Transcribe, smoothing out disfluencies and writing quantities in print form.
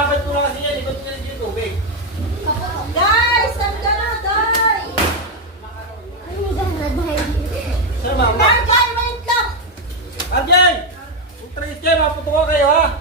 Ibabad ko na kasi yan. Ibabad ko na yung tubig. Guys, ang gano'n, Day! Ano gano'n, Day? Sir, mama. Darjay, wait lang! Arjay! Kung 3 kayo, maputo ko kayo ha.